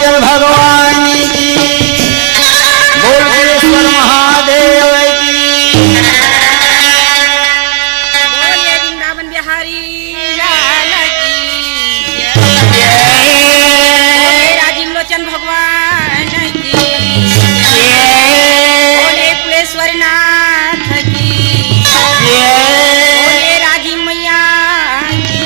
त्रिलोचन भगवान की, बोल कुलेश्वर महादेव की, बोलिए वृंदावन बिहारी लाल की जय। बोलिए राजीव लोचन भगवान की बोलिए कुलेश्वर नाथ की बोलिए राजीव मैया की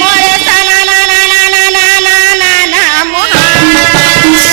मोरे सना ना ना ना ना ना ना ना ना मोहा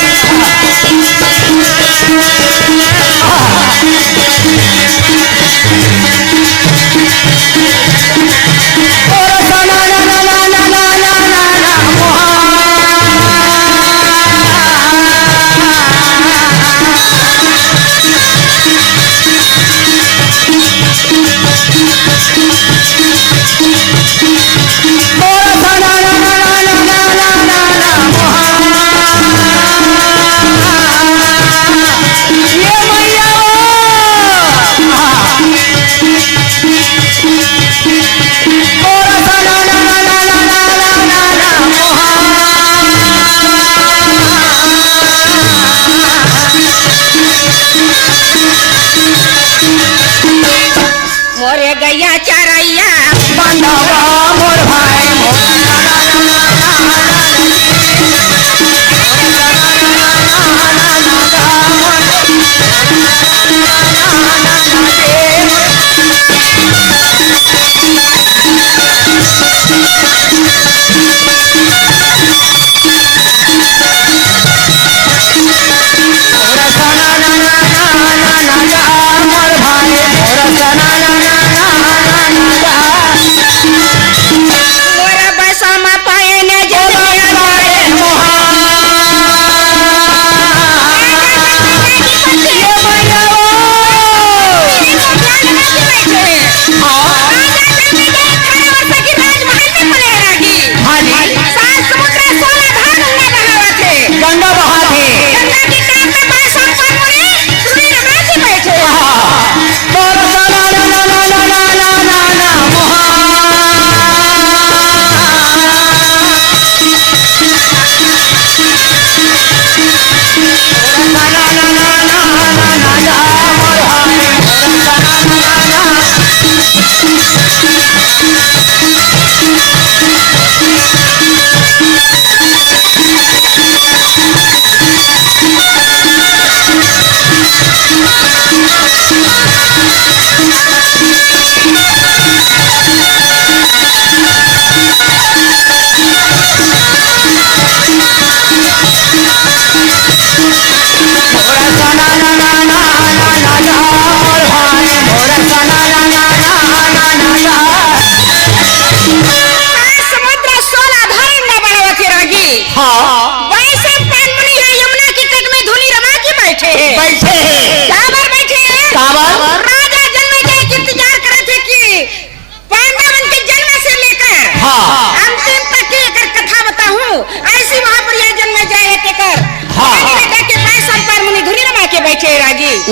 मोरे गैया चरैया बंधवा मोर भाई मोरा बसमा पायने जलिया गंगा बहा थे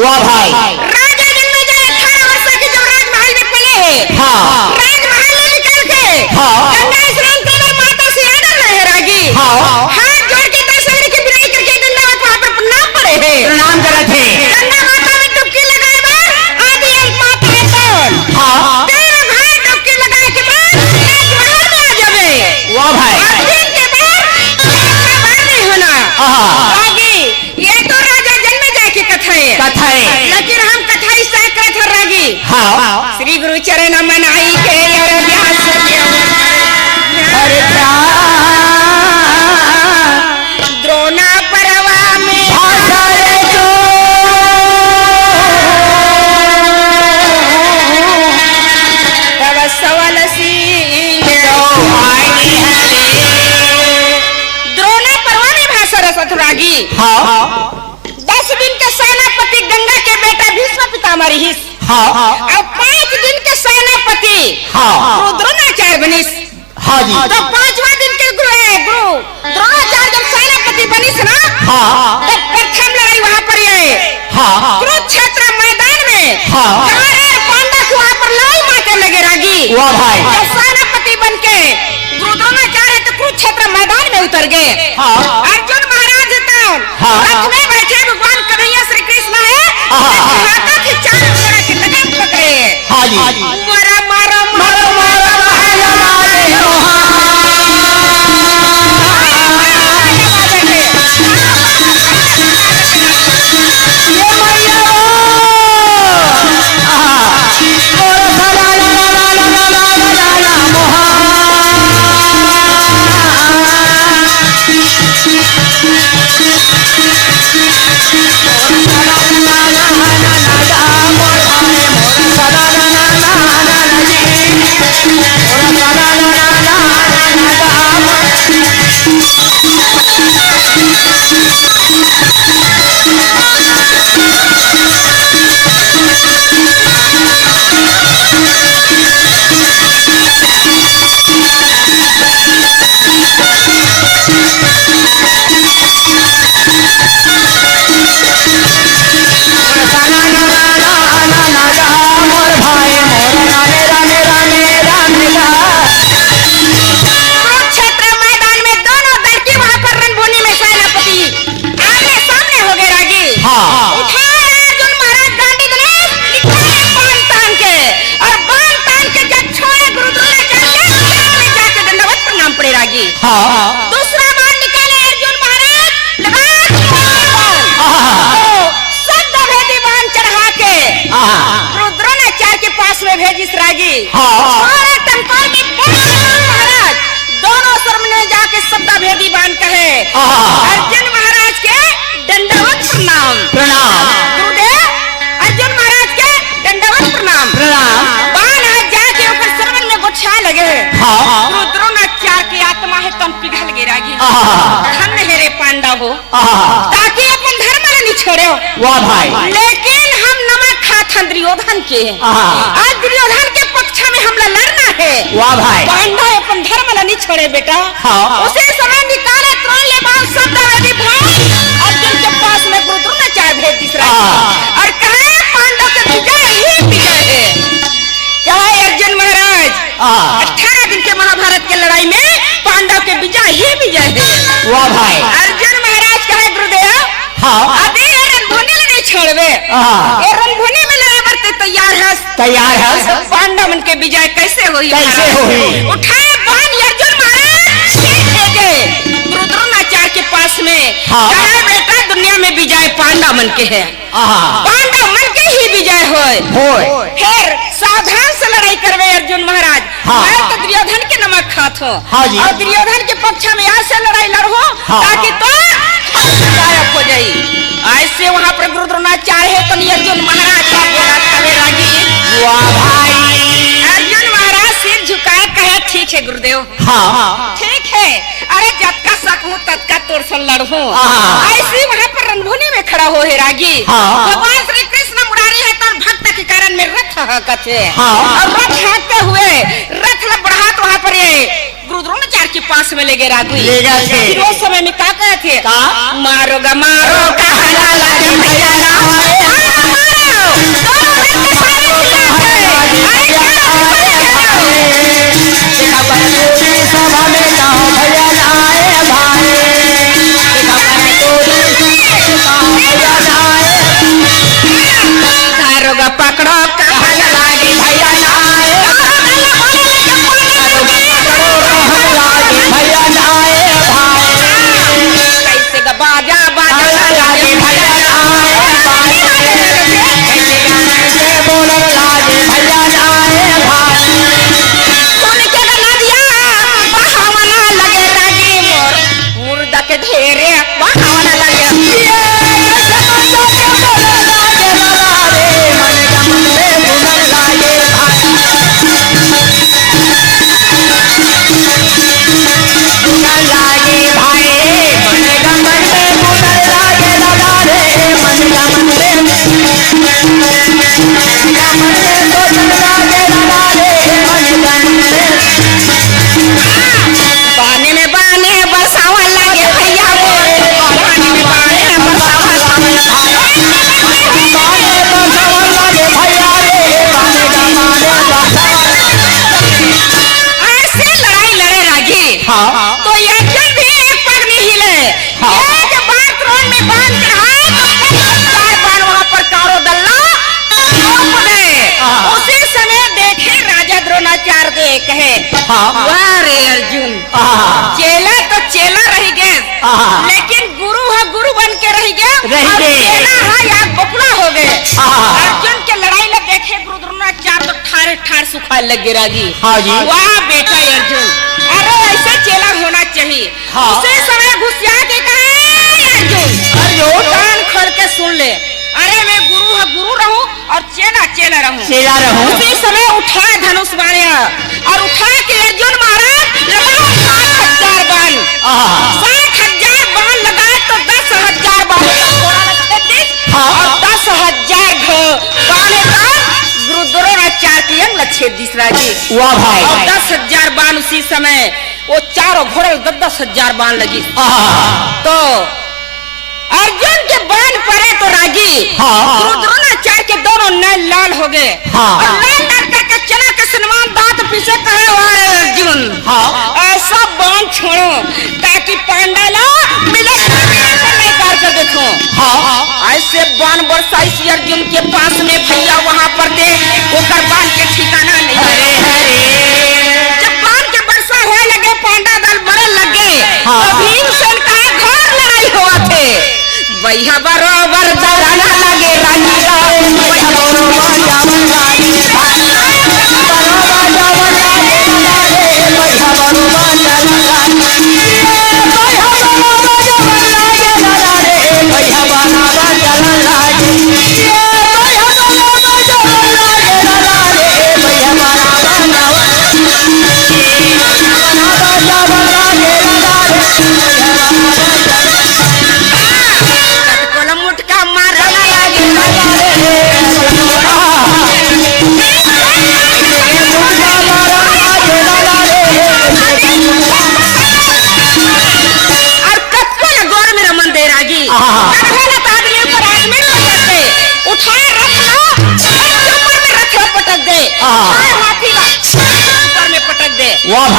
वाह भाई राजा जन्मे जाए 18 वर्ष की जब राजमहल में पले राजमहल में निकल के गंगा स्नान कर माता से आदर रहे रागी हाथ जोड़ के 10 अंगुली की बिनाई करके दंडवत वहां पर प्रणाम पड़े है प्रणाम करे थे गंगा माता में डुबकी लगाए बार आदि अंत माता है कौन तेरे भाई डुबकी लगाए के बाद राजमहल में आ जावे वाह भाई दिन के बाद बाहर नहीं होना रागी ये तो राजा जन्मे जाए की कथा है लेकिन हम कथा इस तरह करत हो रागी श्री गुरु चरण मनाई के और व्यास अरे द्रोणा परवा में तब सवल द्रोणा परवा में भाषा रसत रागी 10 दिन के सेनापति गंगा के बेटा भीष्म पितामह हिस अब 5 दिन के सेनापति द्रोणाचार्य बनिस तो 5वां दिन के गुरु द्रोणाचार्य जब सेनापति बनिस ना तो प्रथम लड़ाई वहां पर ये कुरुक्षेत्र मैदान में पांडा को वाह भाई। सेनापति बन के गुरु द्रोणाचार्य तो उतर गए। अर्जुन महाराज रथ में बैठे भगवान कन्हैया श्री कृष्ण है हाथों की चार घोड़ा की लगाम पकड़े। मारा मारा मारा मारा दूसरा बाण निकाले अर्जुन महाराज शब्द भेदी बाण चढ़ा के रुद्रोणाचार्य के पास में भेजी रागी। महाराज दोनों शर्म में जाके शब्द भेदी बाण कहे अर्जुन महाराज के दंडवत प्रणाम गुरुदेव। अर्जुन महाराज के दंडवत प्रणाम। बाण हाथ जाके ऊपर शर्मन में गोछा लगे। रुद्रोणाचार्य की आत्मा है तम पिघल गे रागी। धन्य है रे पांडव हो ताकि अपन धर्म नहीं छोड़े। वाह भाई। लेकिन हम नमक खात दुर्योधन के आज दुर्योधन के पक्ष में हमला लड़ना है। वाह भाई। पांडव अपन धर्म नहीं छोड़े बेटा। उसे समय निकाले त्रोण ले बाण शब्द आदि अर्जुन के पास में रुद्रोणाचार्य भेज तीसरा और कहे पांडव के विजय ही विजय है। चाहे अर्जुन महाराज 18 दिन के महाभारत के लड़ाई में पांडव के विजय ही विजय है। वाह भाई। अर्जुन महाराज कहे गुरुदेव अभी रणभूमि में नहीं छोड़वे। रणभूमि में लड़ाई करते तैयार है। पांडव मन के विजय कैसे हुई उठाए बाण अर्जुन महाराज भेजे रुद्रोणाचार्य के पास में। कहे बेटा दुनिया में विजय पांडव मन के है। पांडव मन के ही विजय होए। फिर सावधान से लड़ाई करवे अर्जुन महाराज। मैं तो दुर्योधन के नमक खात हो और दुर्योधन के पक्ष में यहाँ से लड़ाई लड़ो ताकि तो गायब हो जाये। ऐसे वहाँ पर रुद्रोणाचार्य है तो अर्जुन महाराज का बोला कहे रागी। वाह भाई। अर्जुन महाराज सिर झुकाए कहे ठीक है गुरुदेव। ठीक है। अरे जब का सकूं तब का तोड़ से लड़ू। ऐसे वहाँ पर रणभूमि में खड़ा हो है रागी। भगवान श्री कृष्ण मुरारी है तो भक्त के कारण में रथ हकते और रथ हाँकते हुए रथ बढ़ात वहाँ पर ये रुद्रोणाचार्य के पास में ले गए रागी। फिर उस समय में क्या कहे थे मारोगा मारो कहला लागे भैया पकड़ो कहला लागे भैया कैसे बाजा बाजा लागे भैया द्रोणाचार्य दे कहे वाह रे अर्जुन, चेला तो चेला रह गए, लेकिन गुरु है गुरु बन के रह गए, चेला है या बकुला हो गए। अर्जुन के लड़ाई में देखे गुरु द्रोणाचार्य तो ठारे ठार सुखा लगे राजी। वाह बेटा अर्जुन, अरे ऐसे चेला होना चाहिए। उसी समय घुसिया के कहे अर्जुन कान खोल के सुन ले, अरे मैं गुरु है गुरु रहूं और चेला चेला रहूं। उसी समय उठा धनुष मारा और उठा के अर्जुन महाराज लगा 60,000 बाण। 60,000 बाण लगाए तो 10,000 बाण और 10,000 बाण गुरु द्रोणाचार्य की अंग लच्छेद दिसरा जी। वाह भाई, और 10,000 बाण उसी समय वो चारों घोड़े 10,000 बाण लगी। तो अर्जुन के बाण पड़े तो रागी गुरु द्रोणाचार्य के दोनों नैन लाल हो गए और लाल लाल करके चला के सन्मान दांत पीछे कहे वाले अर्जुन ऐसा बाण छोड़ो ताकि पांडाला मिले कर देखो। ऐसे बाण बरसाई सी अर्जुन के पास में भैया वहां पर दे ओकर बाण के ठिकाना नहीं। जब बाण के वर्षा होने लगे पांडा दल बड़े लगे तो भीमसेन का घर लड़ाई हुआ थे। भैया बरोबर दराना लगे रानी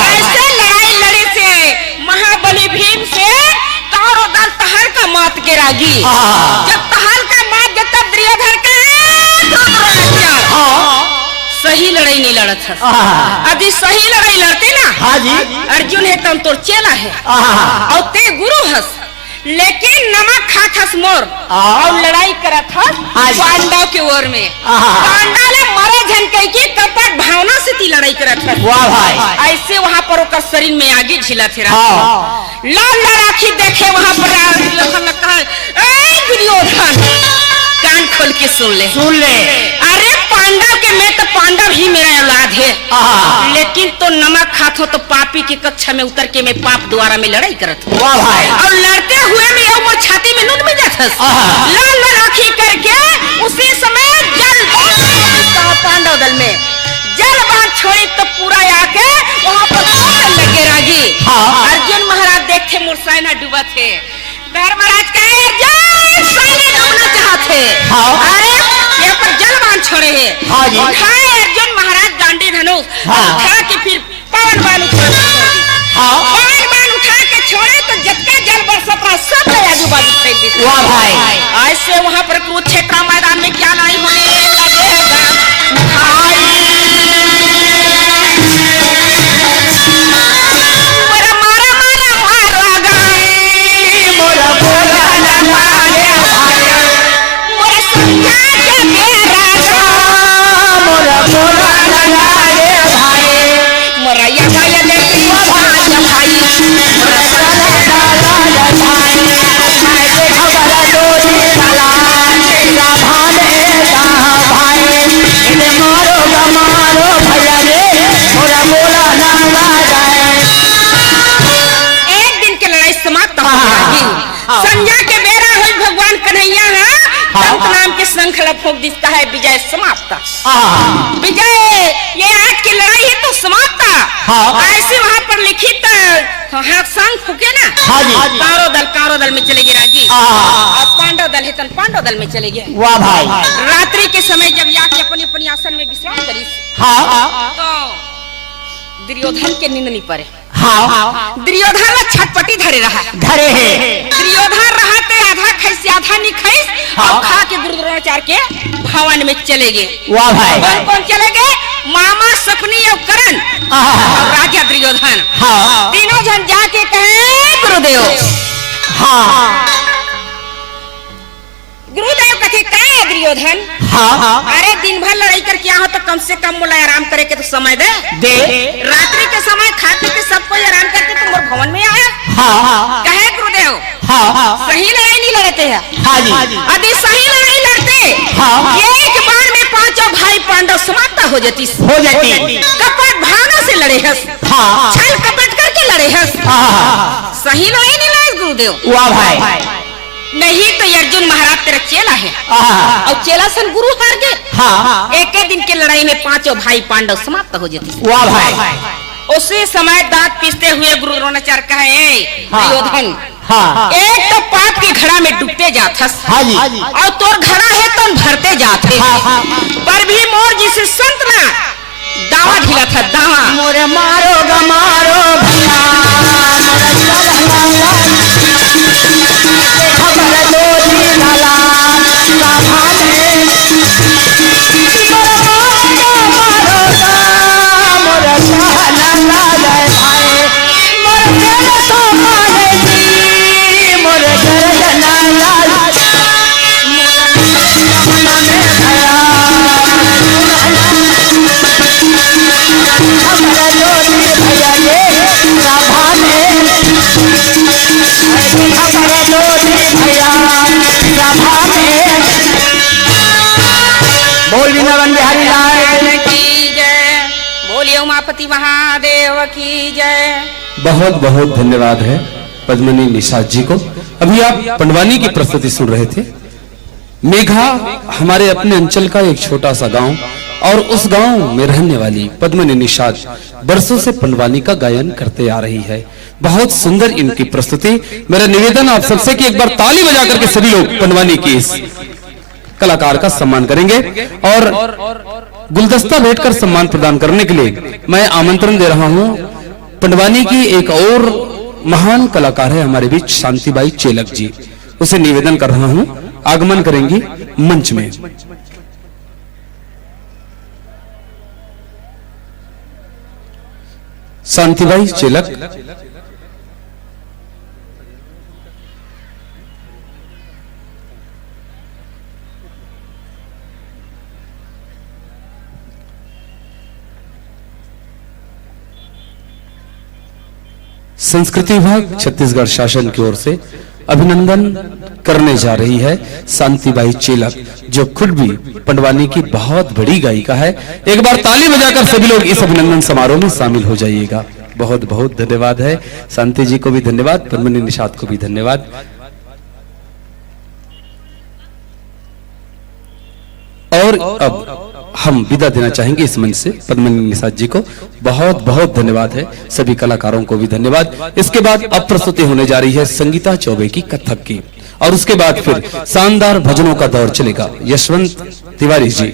ऐसे लड़ाई लड़ी से महाबली भीम से तारो दल तहल का मात के रागी। जब तहल का मात देता दुर्योधन का सही लड़ाई नहीं लड़त है। यदि सही लड़ाई लड़ते ना अर्जुन है तुम तो चेला है और ते गुरु हस, लेकिन नमक खा खस मोर और लड़ाई करा था पांडव के ओर में। पांडव ने मरे झनके की तब तक भावना से थी लड़ाई करा था। वाह भाई, ऐसे वहाँ पर उसका शरीर में आगे झिला थे लाल लड़ाखी देखे वहाँ पर दुर्योधन कान खोल के सुन ले। अरे पांडव के मैं तो पांडव ही मेरा औलाद है, लेकिन तो नमक खातो तो पापी की कक्षा में उतर के मैं पाप द्वारा में लड़ाई करत हूँ। वाह भाई, और लड़ते हुए में वो छाती में नून में जाता लाल लड़ाखी करके उसी समय जल पांडव दल में जल बाण छोड़ी तो पूरा आके वहाँ पर लगे रागी। अर्जुन महाराज देखे मुरसाइना डूबा थे, महाराज कहे डूबना चाहते। अरे यहाँ पर जल बाण छोड़े है उठाए अर्जुन महाराज गांडी धनुष उठा के फिर पवन बाण उठा के छोड़े तो जितने जल बरसत रहा सब आजू बाजू फेंक दी। वाह भाई, ऐसे वहाँ पर कुरुक्षेत्र मैदान में क्या लड़ाई होने लगेगा। संजय के बेरा हुई भगवान कन्हैया है तंक नाम के श्रृंखला फूंक दिखता है विजय समाप्त। विजय ये आज की लड़ाई है तो समाप्त। ऐसे वहाँ पर लिखित हाथ संग फूके ना कारो दल में चले गए राजी और पांडव दल है तन पांडव दल में चले गए। वाह भाई, रात्रि के समय जब जाके अपनी अपनी आसन में विश्राम करी तो दुर्योधन के नींद नहीं पड़े। दुर्योधन छटपटी धरे रहा दुर्योधन रहते आधा खैस आधा नहीं खैस और खा के गुरु द्रोणाचार्य के भवन में चले गए। वाह भाई, कौन चले गए? मामा सपनी और करण और राजा दुर्योधन तीनों जन जाके कहे गुरुदेव। गुरुदेव कथे का दुर्योधन अरे दिन भर लड़ाई कर क्या हो तो कम से कम मुला आराम करे के तो समय दे रात्रि के समय खाते के सब कोई आराम करके तुम और भवन में आया। कहे गुरुदेव सही लड़ाई नहीं लड़ते हैं। यदि सही लड़ाई लड़ते एक बार में पांचों भाई पांडव समाप्त हो जाती कपट भावना से लड़े हस छल कपट करके लड़े हस सही लड़ाई नहीं लड़े गुरुदेव। वाह भाई नहीं तो अर्जुन महाराज तेरा चेला है और चेला सन गुरु हार गए। एक दिन के लड़ाई में पांचों भाई पांडव समाप्त हो जाते। वाह भाई उसी समय दांत पीसते हुए गुरु द्रोणाचार्य कहे दुर्योधन एक तो पाप की घड़ा में डूबते जाथस और तोर घड़ा है तो भरते जाते पर भी मोर जिसे संत ना दावा ढीला था दावा मोरे मारो गमारो भैया खबर दो दी लाला साभाने मारो मोरे कहना लाए भाई मोरे तेरे तो मारे जी मोरे गर्जना लाल मोरे में भया खबर दो दी भैया ये साभाने खबर दो दी भैया साभाने बोल वृंदावन बिहारी लाल की जय बोलिए उमापति महादेव की जय। बहुत बहुत धन्यवाद है पद्मिनी निषाद जी को। अभी आप पंडवानी की प्रस्तुति सुन रहे थे। मेघा हमारे अपने अंचल का एक छोटा सा गांव और उस गांव में रहने वाली पद्मिनी निषाद बरसों से पंडवानी का गायन करते आ रही है। बहुत सुंदर इनकी प्रस्तुति। मेरा निवेदन आप सबसे कि एक बार ताली बजा करके सभी लोग पंडवानी की इस कलाकार का सम्मान करेंगे और गुलदस्ता भेंटकर सम्मान प्रदान करने के लिए मैं आमंत्रण दे रहा हूं पंडवानी की एक और महान कलाकार है हमारे बीच शांतिबाई चेलक जी। उसे निवेदन कर रहा हूं आगमन करेंगी मंच में। शांतिबाई चेलक संस्कृति विभाग छत्तीसगढ़ शासन की ओर से अभिनंदन करने जा रही है शांतिबाई चेलक जो खुद भी पंडवानी की बहुत बड़ी गायिका है। एक बार ताली बजाकर सभी लोग इस अभिनंदन समारोह में शामिल हो जाइएगा। बहुत बहुत धन्यवाद है शांति जी को भी धन्यवाद, पद्मिनी निषाद को भी धन्यवाद। और अब हम विदा देना चाहेंगे इस मंच से पद्मिनी निषाद जी को। बहुत बहुत धन्यवाद है सभी कलाकारों को भी धन्यवाद। इसके बाद अब प्रस्तुति होने जा रही है संगीता चौबे की कथक की और उसके बाद फिर शानदार भजनों का दौर चलेगा। यशवंत तिवारी जी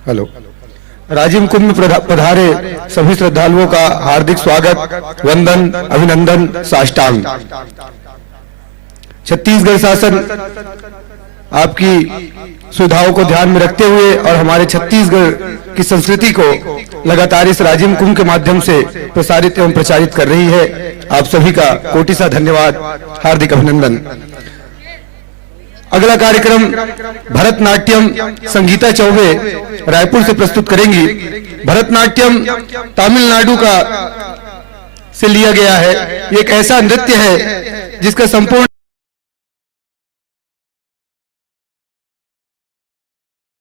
हेलो। राजिम कुंभ में पधारे सभी श्रद्धालुओं का हार्दिक स्वागत, वंदन, अभिनंदन, साष्टांग। छत्तीसगढ़ शासन आपकी सुविधाओं को ध्यान में रखते हुए और हमारे छत्तीसगढ़ की संस्कृति को लगातार इस राजिम कुंभ के माध्यम से प्रसारित एवं प्रचारित कर रही है। आप सभी का कोटि सा धन्यवाद, हार्दिक अभिनंदन। अगला कार्यक्रम भरतनाट्यम संगीता चौबे रायपुर से प्रस्तुत करेंगी। भरतनाट्यम तमिलनाडु का से लिया गया है। एक ऐसा नृत्य है जिसका संपूर्ण